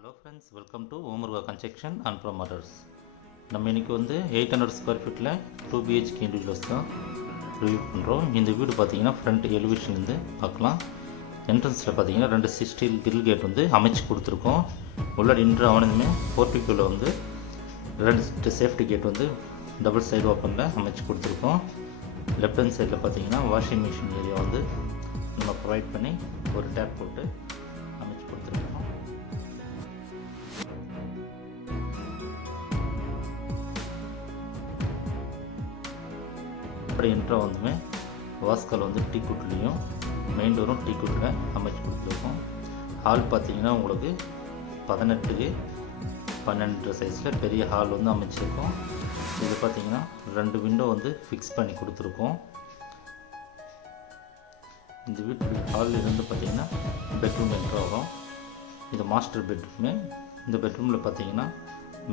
Hello friends welcome to Om Muruga construction and promoters நம்ம இன்றைக்கி வந்து எயிட் ஹண்ட்ரட் ஸ்கொயர் ஃபீட்டில் டூ பிஹெச்கே இண்டிவிஜுவல்ஸ் தான் ரிவ்யூ பண்ணுறோம் இந்த வீடு பார்த்தீங்கன்னா ஃப்ரண்ட் எலிவேஷன்லேருந்து பார்க்கலாம். என்ட்ரன்ஸில் பார்த்தீங்கன்னா ரெண்டு ஸ்டீல் கிரில் கேட் வந்து அமைச்சு கொடுத்துருக்கோம். உள்ளாடி இன்று அவனதுமே போர்ட்டிக்கோவில் வந்து ரெண்டு சேஃப்டி கேட் வந்து டபுள் சைடு ஓப்பனில் அமைச்சு கொடுத்துருக்கோம். லெஃப்ட் ஹேண்ட் சைடில் பார்த்தீங்கன்னா வாஷிங் மிஷின் ஏரியா வந்து நம்ம ப்ரொவைட் பண்ணி ஒரு டேப் போட்டு அப்படி என்ட்ரா வந்துமே வாஸ்கல் வந்து டீ குட்லேயும் மெயின் டோரும் டீ குட்டில் அமைச்சு கொடுத்துருக்கோம். ஹால் பார்த்தீங்கன்னா உங்களுக்கு பதினெட்டுக்கு பன்னெண்டு சைஸில் பெரிய ஹால் வந்து அமைச்சிருக்கோம். இது பார்த்தீங்கன்னா ரெண்டு விண்டோ வந்து ஃபிக்ஸ் பண்ணி கொடுத்துருக்கோம். இந்த வீட்டு ஹாலில் இருந்து பார்த்திங்கன்னா பெட்ரூம் என்ட்ரு ஆகும். இது மாஸ்டர் பெட்ரூமு இந்த பெட்ரூமில் பார்த்தீங்கன்னா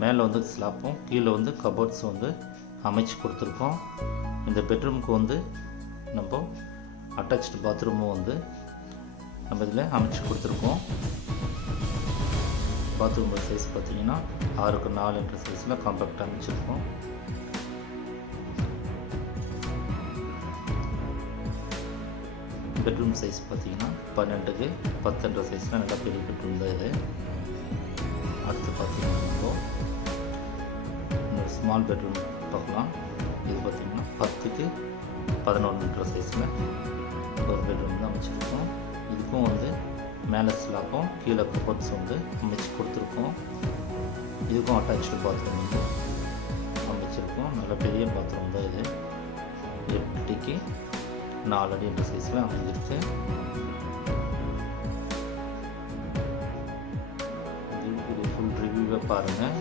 மேலே வந்து ஸ்லாப்பும் கீழே வந்து கபோர்ட்ஸ் வந்து அமைச்சு கொடுத்துருக்கோம். இந்த பெட்ரூமுக்கு வந்து நம்ம அட்டாச்டு பாத்ரூமும் வந்து நம்ம இதில் அமைச்சு கொடுத்துருக்கோம். பாத்ரூம் சைஸ் பார்த்தீங்கன்னா ஆறுக்கு நாலு இன்ட்ரு சைஸில் காம்பேக்டாக அமைச்சிருக்கோம். பெட்ரூம் சைஸ் பார்த்தீங்கன்னா பன்னெண்டுக்கு பத்தெண்டு சைஸில் நல்லா பெரிய பெட்ரூம் தான் இது. அடுத்து பார்த்தீங்கன்னா ஸ்மால் பெட்ரூம் பார்க்கலாம். இது பார்த்தீங்கன்னா பத்துக்கு பதினொன்று மீட்டர் சைஸில் ஒரு பெட்ரூம் தான் அமைச்சிருக்கோம் இதுக்கும் வந்து மேலே ஸ்லாப்பும் கீழே கபோர்ட்ஸ் வந்து அமைச்சு கொடுத்துருக்கோம். இதுக்கும் அட்டாச்சு பாத்ரூம் வந்து அமைச்சிருக்கோம் நல்ல பெரிய பாத்ரூம் தான் இது. எட்டுக்கு நாலு அடி என்ற சைஸில் அமைஞ்சிருக்கு. இது ஃபுல் ரிவ்யூவை பாருங்கள்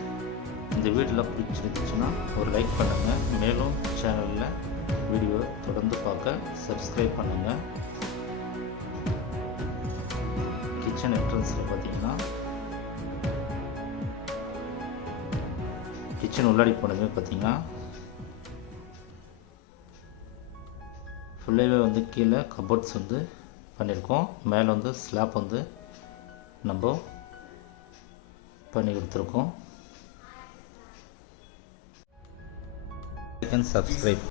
இந்த வீடியோவில் பிடிச்சிருந்துச்சுன்னா ஒரு லைக் பண்ணுங்கள் மேலும் சேனலில் வீடியோ தொடர்ந்து பார்க்க சப்ஸ்கிரைப் பண்ணுங்கள் கிச்சன் என்ட்ரன்ஸில் பார்த்தீங்கன்னா கிச்சன் உள்ளாடி போனதுமே பார்த்தீங்கன்னா ஃபுல்லாகவே வந்து கீழே கபோர்ட்ஸ் வந்து பண்ணியிருக்கோம். மேலே வந்து ஸ்லாப் வந்து நம்ம பண்ணி கொடுத்துருக்கோம். சப்ஸ்கிரைப்